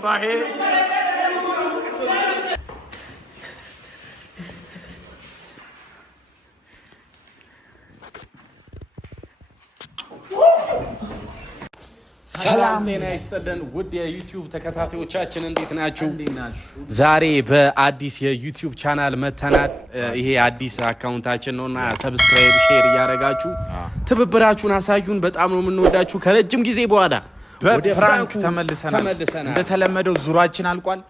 Simba here. ሰላም ጤና ይስጥልን ውድ የዩቲዩብ ተከታታዮቻችን እንዴት ናችሁ? ዛሬ በአዲስ የዩቲዩብ ቻናል መተናል። ይሄ አዲስ አካውንታችን ነውና ሰብስክራይብ ሼር እያደረጋችሁ ትብብራችሁን አሳዩን። በጣም ነው የምንወዳችሁ። ከረጅም ጊዜ በኋላ ወደ ፕራንክ ተመልሰናል። እንደተለመደው ዙራችን አልቋል።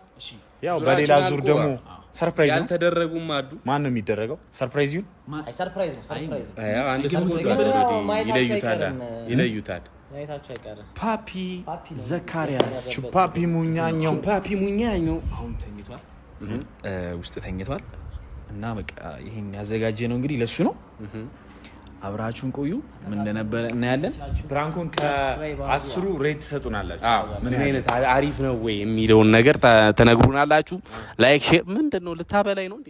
ያው በሌላ ዙር ደግሞ ሰርፕራይዝ ነው ያልተደረጉም አሉ። ማን ነው የሚደረገው? ሰርፕራይዝ ይሁን ሰርፕራይዝ ነው። አዎ አንድ ሰርፕራይዝ ይለዩታል። ፓፒ ዘካሪያስ ቹፓፒ ሙኛኛው አሁን ተኝቷል፣ ውስጥ ተኝቷል እና በቃ ይሄን ያዘጋጀ ነው እንግዲህ ለሱ ነው። አብራችሁን ቆዩ። ምን እንደነበረ እናያለን። ፕራንኩን ከ10 ሬት ትሰጡናላችሁ። ምን አይነት አሪፍ ነው ወይ የሚለውን ነገር ተነግሩናላችሁ። ላይክ ሼር ምንድነው ልታበላይ ነው እንዴ?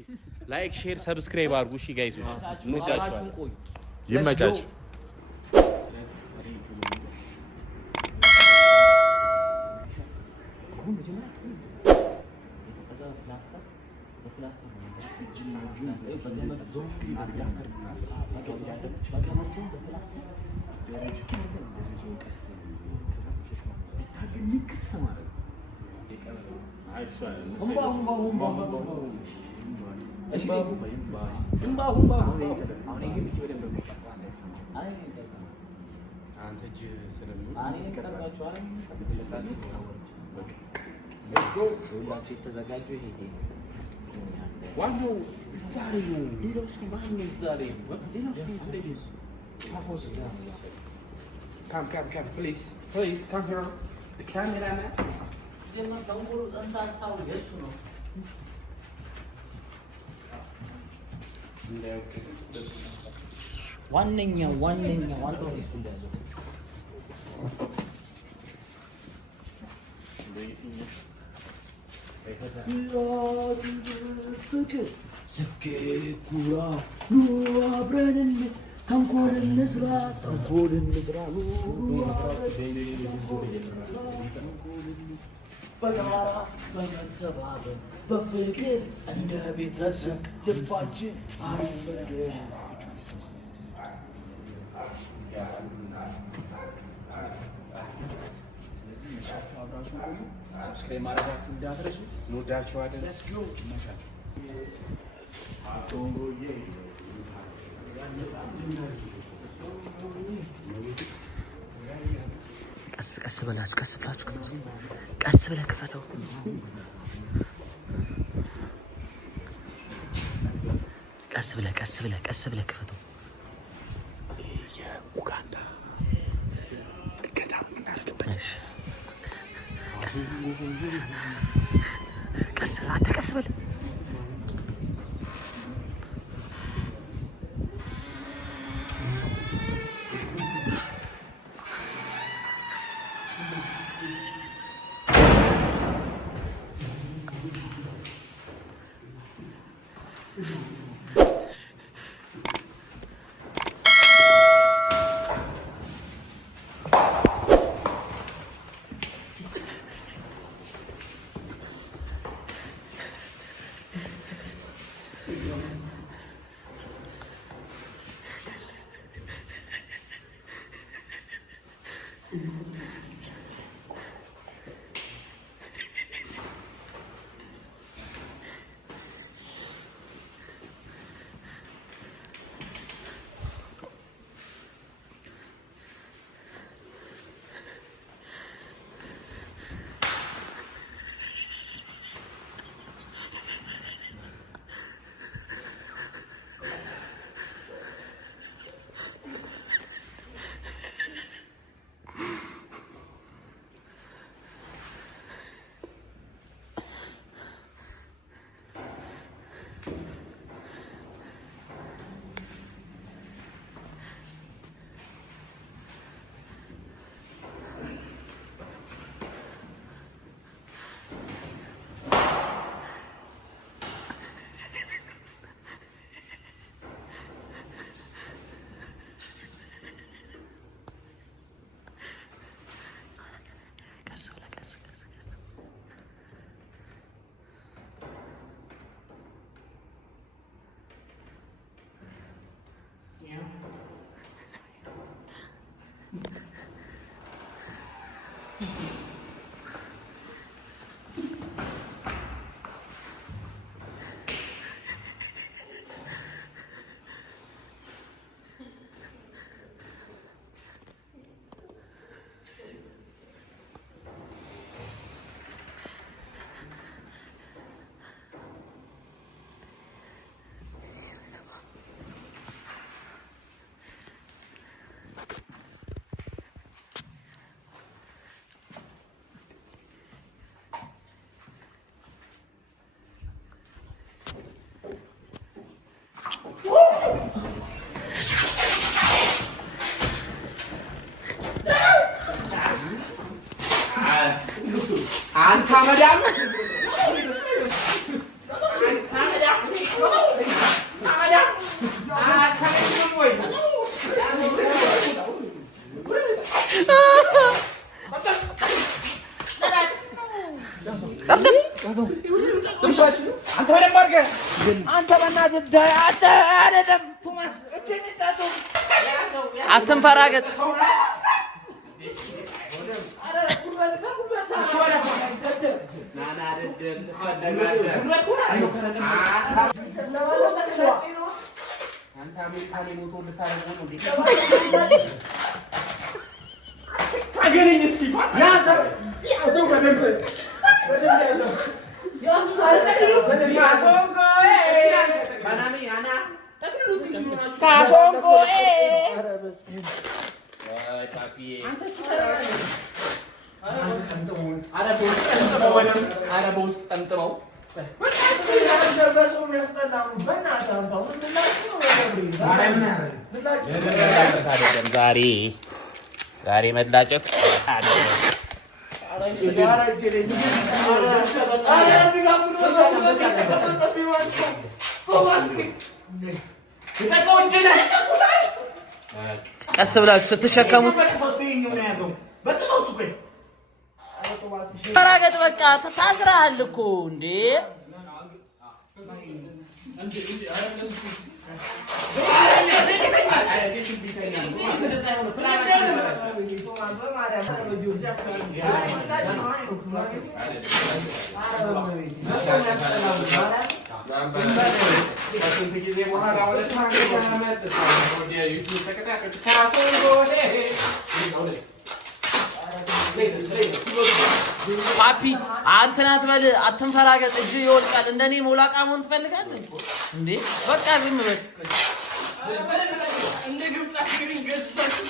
ላይክ ሼር ሰብስክራይብ አድርጉ። እሺ ጋይሶች እንወዳችኋለን። ይመቻችሁ። ዋናው ዛሬ ነው። ሌላውስ ማነው ዛሬ? Come, please, come here. The cameraman. ዋነኛው በፍቅር እንደ ቤተሰብ ልባችን ስለዚህ መሻችሁ አብራችሁ ቆዩ። ሰብስክራይብ ማድረጋችሁ እንዳትረሱ። እንወዳችኋለን። ሌትስ ጎ። ቀስ ብላችሁ ቀስ ብለህ ክፈተው። ቀስ ብለህ ክፈተው። የኡጋንዳ እገዳ የምናደርግበት ቀስ በል። አትንፈራገጥ ዛሬ መላጨት ቀስ ብላችሁ ስትሸከሙት ፈራገጥ በቃ ታስራሃል እኮ እንዴ ፓፒ አንተናት በል አትንፈራገጥ እጅ ይወልቃል እንደኔ ሞላቃ መሆን ትፈልጋለህ እንዴ በቃ ዝም በል እንደ ግብጽ አስገሪኝ ገዝታችሁ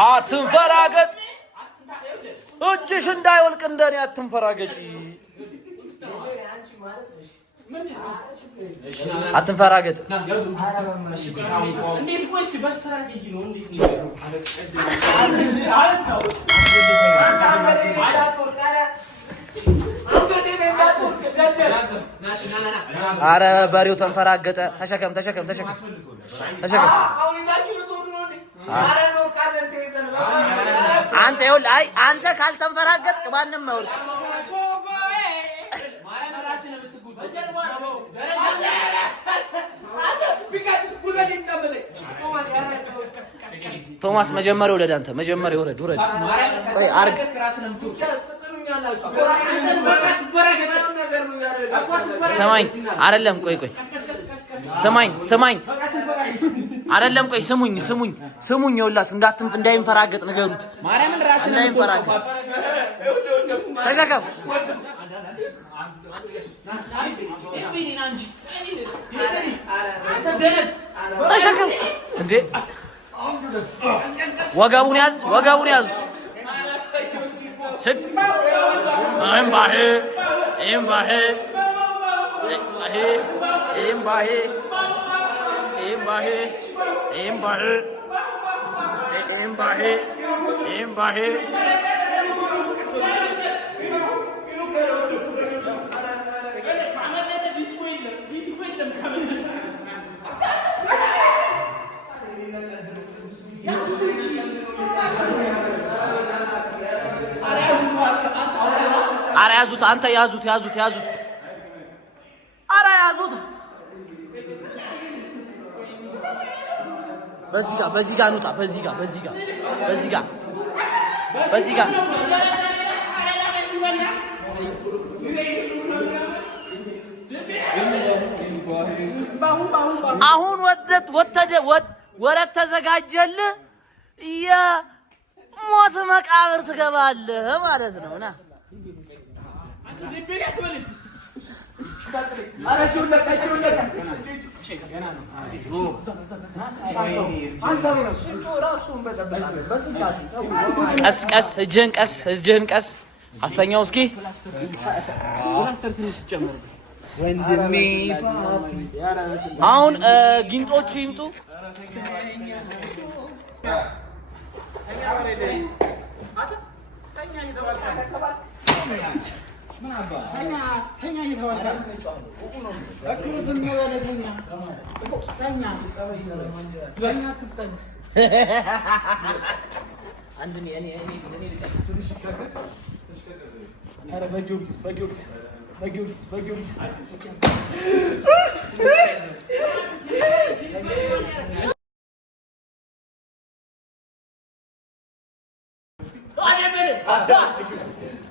አትንፈራገጥ እጅሽ እንዳይወልቅ እንደኔ አትንፈራገጪ አትንፈራገጥ እንዴት ወይስ በስትራቴጂ ነው እንዴት አረ በሬው ተንፈራገጠ ተሸከም አንተ ይኸውልህ አይ አንተ ካልተንፈራገጥክ ማንም አይወልቅ ቶማስ መጀመሪያ ወለድ አንተ መጀመሪያ ወረድ ቆይ አርግ ሰማኝ አይደለም ቆይ ሰማኝ አይደለም ቆይ ስሙኝ ይኸውላችሁ እንዳይንፈራገጥ ንገሩት ማርያምን ራስ እንዳይንፈራገጥ ተሸከም እንዴ ወገቡን ያዝ ስቅ አረ ያዙት አንተ ያዙት አረ ያዙት በዚህ ጋር እንውጣ በዚህ ጋር አሁን ወረት ተዘጋጀልህ የሞት መቃብር ትገባለህ ማለት ነው ና እጅህን ቀስ አስተኛው እስኪ ወንድሜ አሁን ጊንጦች ይምጡ።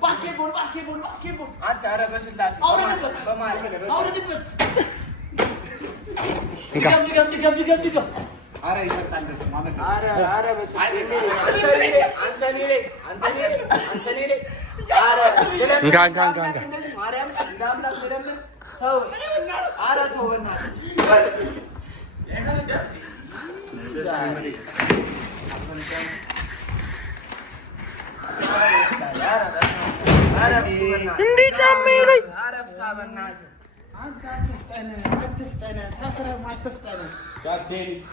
ባስኬትቦል አንተ ኧረ በስላሴ ድገም ኧረ ይሰጣል ኧረ በስላሴ እንዴት አመይለኝ አረፍታ በእናትህ አንተ አትፍጠነ ታስረህ አትፍጠነ ጋዴንስ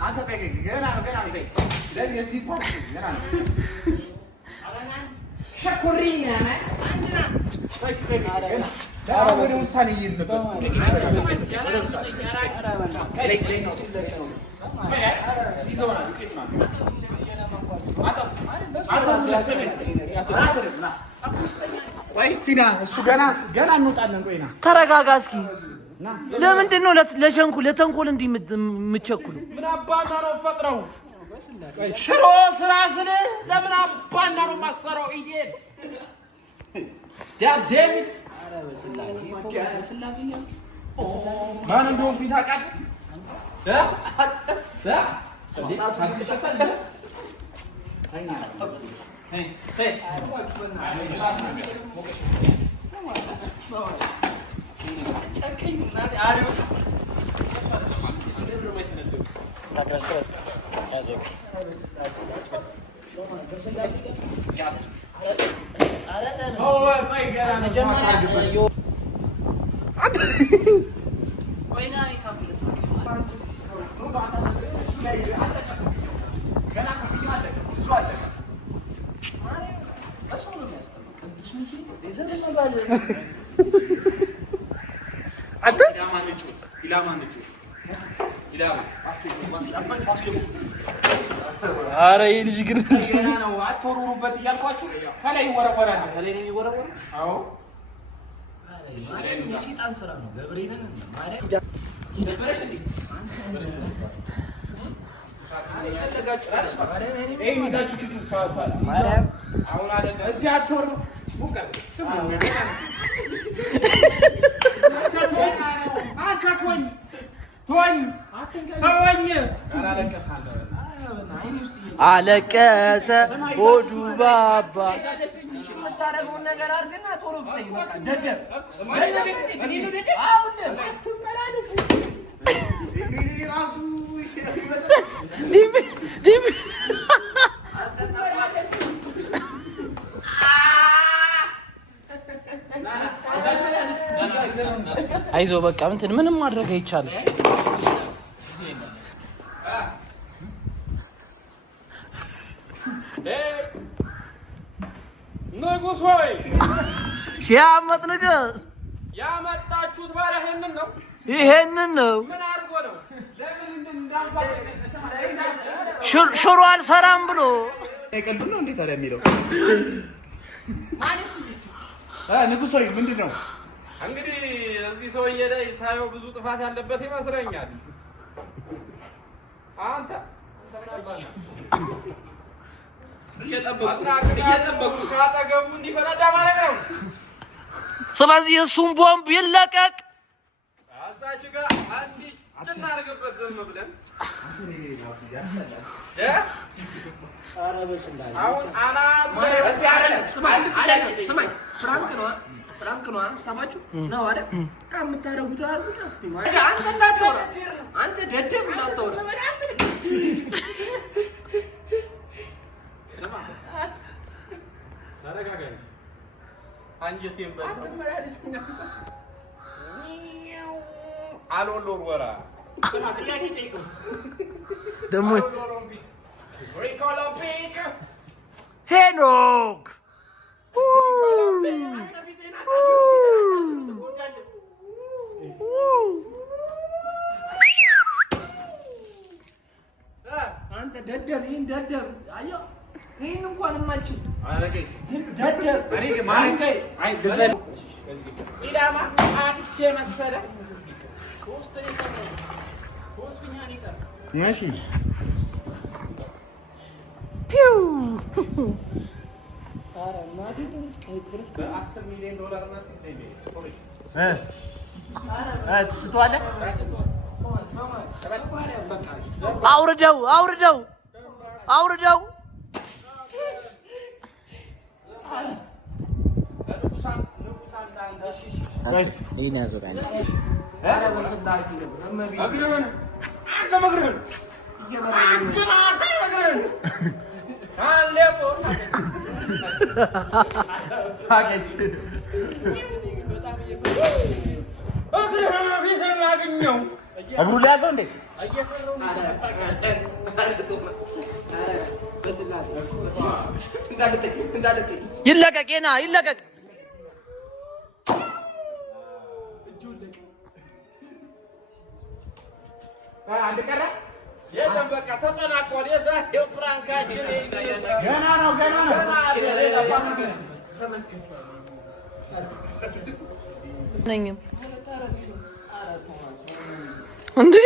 አንተ በገኝ ገና ነው ለዚህ ፓርት ገና ነው ሸኮሪና አንተና ወይስ በገኝ ዳራ ወሳኔ ይልነበት እሱ ገና እንወጣለን። ቆይና ተረጋጋ እስኪ። ለምንድን ነው ለተንኮል እንዲህ የምትቸኩሉ? ምን አባና ነው ፈጥረው ሽሮ ስራ ስለ ለምን አባና ነው ማሰራው? እየት ዳዴሚት ማን እንደሆነ ፊት አቃት ኧረ ይሄ ልጅ ግን ነው አትወሩሩበት እያልኳችሁ ከላይ ይወረወራል። ከላይ ነው የሚወረወረው። አዎ የሰይጣን ስራ ነው። ገብርኤልን ማለት ይደበረሽ እንዴ? ይሄን ይዛችሁ ትቱ ሳሳላ ማርያም አሁን አይደለም እዚህ አትወሩ ሙቀ አለቀሰ ሆዱ ባባ የምታደርገውን ነገር አድርግና ቶሎ ፍጠኝ። ደደብ አይዞህ በቃ ምንም ማድረግ አይቻልም። ንጉሥ ሆይ ሺህ ዓመት ንገስ። ያመጣችሁት ባሪያ ይሄንን ነው። ምን አድርጎ ነው? ሽሮ አልሰራም ብሎ ቀልብ ነው። እንዴት ታዲያ የሚለው ንጉሥ ሆይ ምንድን ነው? እንግዲህ እዚህ ሰውዬ ላይ ሳየው ብዙ ጥፋት ያለበት ይመስለኛል። አንተ እየጠበቁ ካጠገቡ እንዲፈነዳ ማድረግ ነው። ስለዚህ እሱም ቦምብ ይለቀቅ። አዛች ጋር አንዲ እናድርግበት ዝም ብለን አሁን ስማኝ ፍራንክ ነው ሀሳባችሁ ነው አይደል? ከምታረጉት አርጉት። አንተ እንዳትወራ አንተ ደደብ እንዳትወራ ተረጋጋኝ። አንጀቴን በል አልወሎር ወራ ስማ ጥያቄ ጠይቀውስ ደግሞ ሄኖክ አንተ ደደብ ይሄን ደደብ አየው ይሄን እንኳን ማንችል ደደብ እኔ ማንከ አይ ደዘል ኢላማ አጥቼ መሰለ ማሺ ፒው $10 ሚሊዮን አውርደው አውርደው አውርደው ይሄን ያዞራል እግሩ ሊያዘው እንዴ ይለቀቅ ና ይለቀቅ አንድ ቀረ የለም በቃ ተጠናቋል። የዛሬው ፍራንካችን ገና ነው ነኝም እንዴ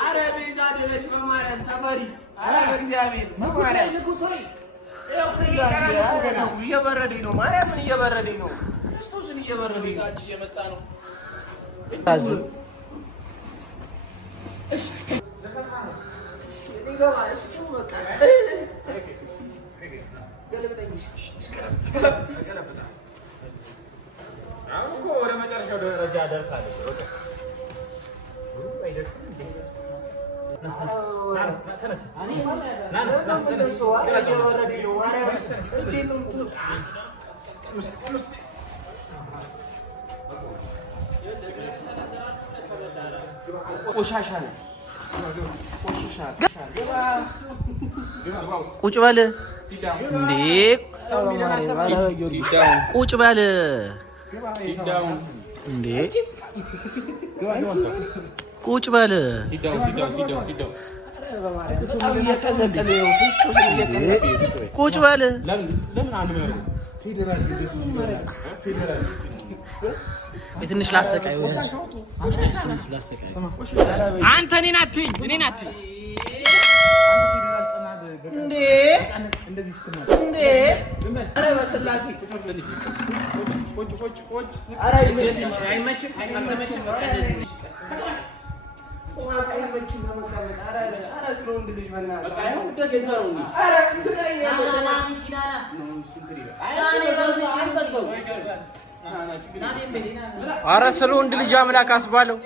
አረ ቤዛ ደረሽ በማርያም ተፈሪ አረ በእግዚአብሔር በማርያም እየበረደኝ ነው። ማርያምን እየበረደኝ ነው። ክርስቶስን እየበረደኝ ነው። እየመጣ ነው። ታዝብ እሺ ወደ መጨረሻው ደረጃ ደርሳለች። ቁጭ በል እንዴ ቁጭ በል እንዴ ቁጭ በል ቁጭ በል የትንሽ ላሰቃይ አንተ እኔን አትይኝ እንዴ እንዴ ኧረ በስላሴ ኧረ አይመችም ኧረ ስለ ወንድ ልጅ አምላክ አስባለው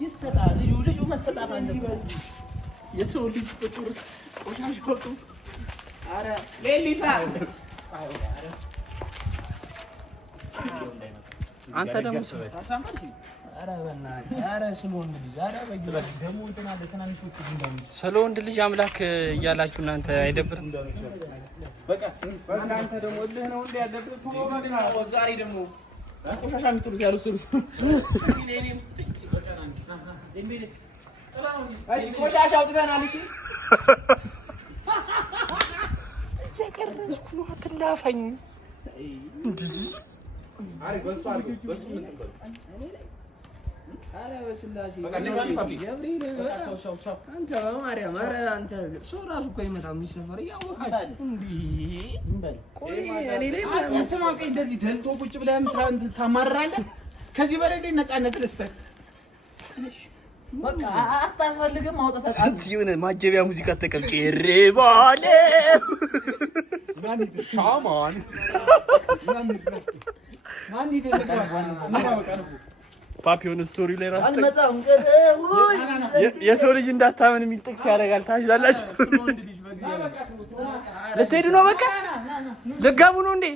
ይሰጣል ልጁ መሰጣት አለበት። የሰው ልጅ ፍጡር ቆሻሻ ወጡ። አረ ሌሊሳ አንተ ደግሞ አረ በእናትህ አረ ስለ ወንድ ልጅ አረ በግላሽ ደግሞ እንትና ለትናንሾቹ ስለ ወንድ ልጅ አምላክ እያላችሁ እናንተ አይደብርም? በቃ አንተ ደግሞ እልህ ነው እንደ ያለብህ ቶሎ በቃ ዛሬ ደግሞ ቆሻሻ የሚጥሉት ያሉ ስሩ ቆሻሻ አውጥተናል። እሺ እየቀረስኩ ነው። አትላፋኝ። ኧረ በስላሴ አንተ በማርያም ኧረ አንተ ሰው እራሱ እኮ አይመጣም። ሰፈር እያወቃችሁ ስማ፣ ቆይ እንደዚህ ደልቶ ቁጭ ብለህ ታማርራለህ። ከዚህ በላይ ነፃነት ልስጥህ። በቃ አታስፈልግም አውጣታ ሲሆነ ማጀቢያ ሙዚቃ ተቀምጬ ሬባለ ሻማን ማን ይደረጋል ፓፒ የሆነ ስቶሪ ላይ ራሱ አልመጣም የሰው ልጅ እንዳታመን የሚል ጥቅስ ያደርጋል። ታዛላችሁ ልትሄዱ ነው? በቃ ልትገቡ ነው እንዴ?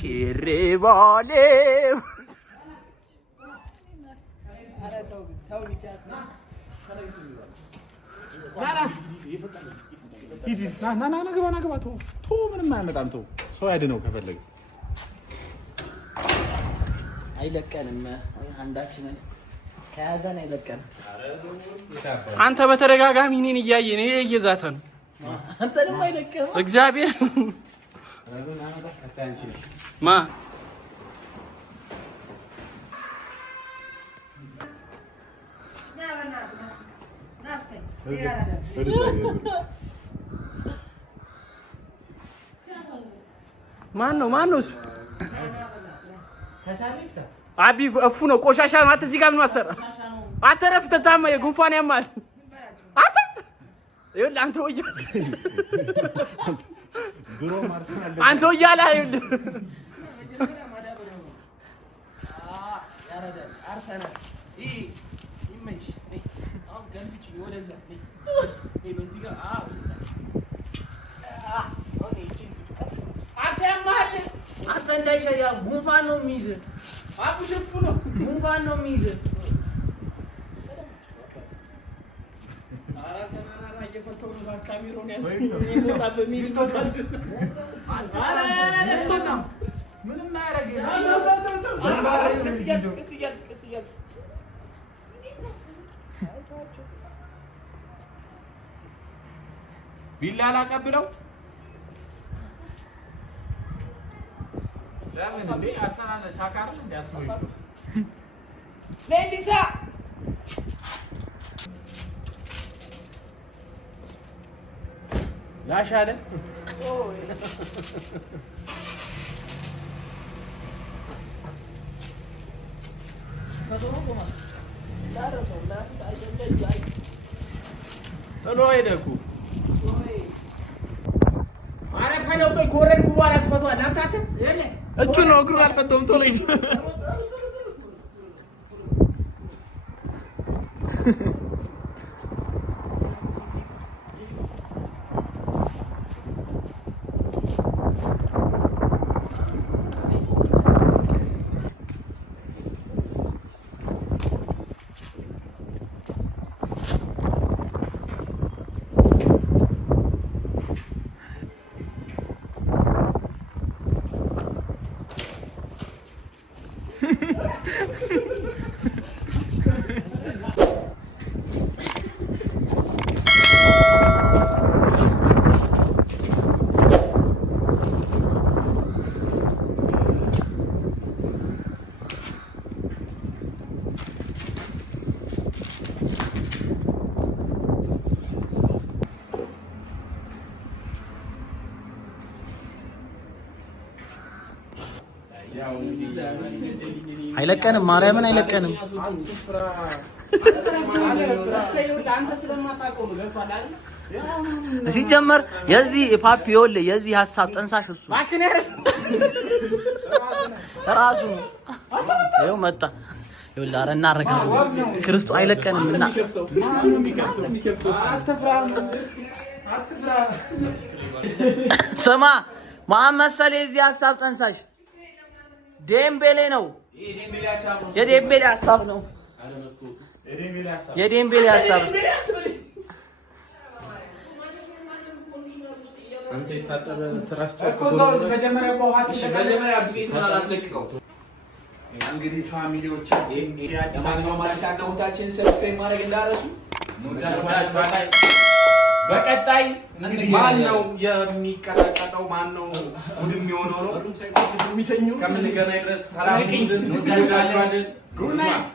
ጭሬባሌ ናግባ ቶ ምንም አያመጣም። ቶ ሰው ያድነው ከፈለገ አይለቀንም። አንዳችንን ከያዘን አይለቀንም። አንተ በተደጋጋሚ እኔን እያየህ ነው እየዛተ ነው። አንተንም አይለቀንም እግዚአብሔር ማ ማን ነው እሱ? አቢ እፉ ነው። ቆሻሻ ነው። አንተ እዚህ ጋር ምን ማሰራ? አተረፍ ተታማ የጉንፋን ያማል። ይኸውልህ አንተ ወያ ድሮ ማርሰናል አንተ ወያላ ይኸውልህ አርሰናል ይመች አሁን ገንብጭ ወደዛ በዚህ ጋር አንተ ያማል። አንተ እንዳይሻያ ጉንፋን ነው የሚይዝህ። አቡሽ እፉ ነው ጉንፋን ነው የሚይዝህ። ቢላ ላቀብለው ለምን እንዴ? አርሰናል ሳካርል እንዲያስበው ይፍቱ ሌሊሳ ላሻለ ጥሎ ሄደ እኮ አረፈለው ቆይ ኮረድኩ በኋላ ትፈቷል። አንተ እጁ ነው እግሩን አልፈተውም። ቶሎ ሂድ አይለቀንም። ማርያምን አይለቀንም። ሲጀመር የዚህ ፓፒ ይኸውልህ የዚህ ሀሳብ ጠንሳሽ እሱ ራሱ ነው። ይኸው መጣ። ይኸውልህ ኧረ እናረጋለን። ክርስቶ አይለቀንም እና ስማ ማን መሰለህ የዚህ ሀሳብ ጠንሳሽ ዴምቤሌ ነው። የዴምቤሌ ሀሳብ ነው። የዴምቤሌ ሀሳብ አንተ የታጠበ ትራስ መጀመሪያ በውሃ መጀመሪያ ዱቄቱን አላስለቅቀው። እንግዲህ ፋሚሊዎቻችን አካውንታችን ሰብስክራይብ ማድረግ እንዳረሱ በቀጣይ እንግዲህ ማን ነው የሚቀጠቀጠው? ማን ነው ጉድ የሚሆነው ነው? እስከምንገናኝ ድረስ ሰላም። ጉድ ናይት።